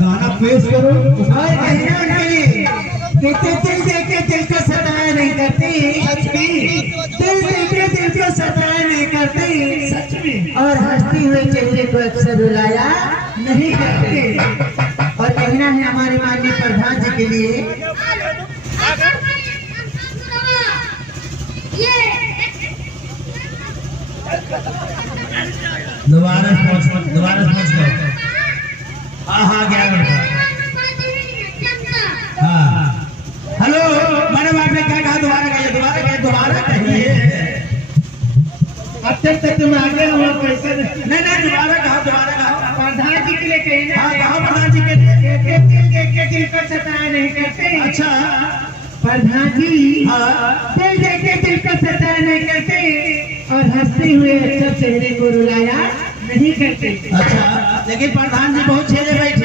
गाना पेश करो। और कहना नहीं कि दिल देके दिल को सताया नहीं करती, दिल देके दिल को सताया नहीं करती, सच में। और हंसती हुए चेहरे को अक्सर रुलाया नहीं करते। और कहना है हमारे माननीय प्रधान जी के लिए, दोबारा समझ लो। हाँ गया बेटा। हाँ हेलो मैडम, आपने क्या कहा? दोबारा कहिए। अब तक तुम आगे हो कैसे? नहीं दोबारा कहा। प्रधान जी के लिए कहना हाँ है, कहा प्रधान जी के। दिल को सताया नहीं करते। अच्छा प्रधान जी हाँ दिल देके दिल को सताया नहीं करते, और हंसते हुए अच्छा चेहरे को रुलाया नहीं करते। अच्छा, लेकिन प्रधान जी बहुत छेले बैठे।